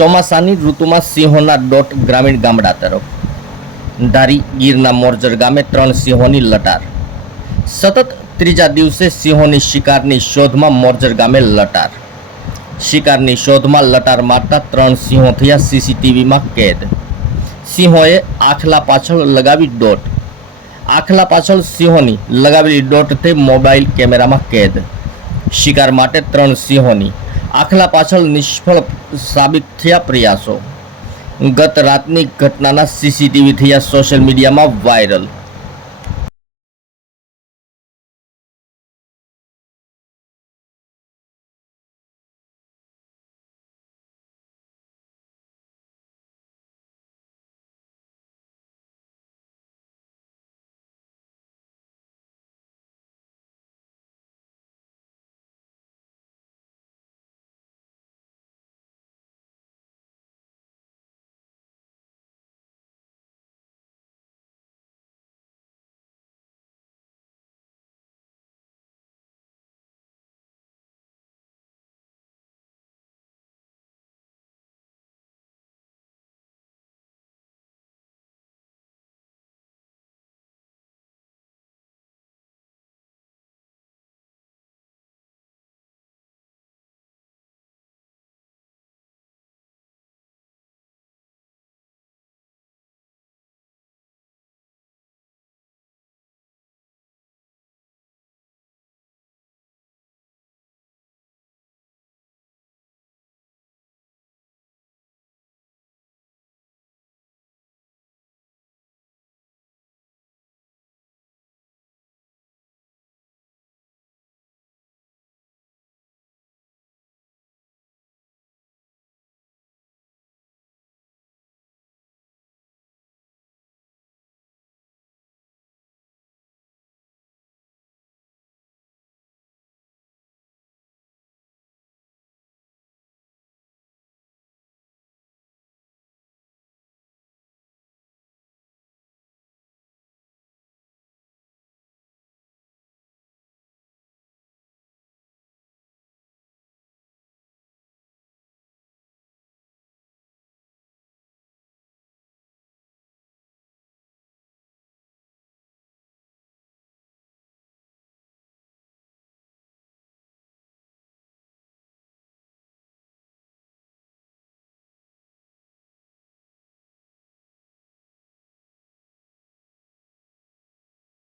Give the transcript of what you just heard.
ચોમાસાની ઋતુમાં સિંહોના દોટ ગ્રામીણ ગામડા તરફ. ધારી ગીરના મોરજર ગામે ત્રણ સિંહોની લટાર. સતત ત્રીજા દિવસે સિંહોની શિકારની શોધમાં મોરજર ગામે લટાર. શિકારની શોધમાં લટાર મારતા ત્રણ સિંહો થયા સીસીટીવીમાં કેદ. સિંહોએ આખલા પાછળ લગાવી દોટ આખલા પાછળ સિંહોની લગાવેલી દોટ થઈ મોબાઈલ કેમેરામાં કેદ. શિકાર માટે ત્રણ સિંહોની આખલા પાછળ નિષ્ફળ સાબિત થયા પ્રયાસો. ગત રાતની ઘટનાના સીસીટીવી થયા સોશિયલ મીડિયામાં વાયરલ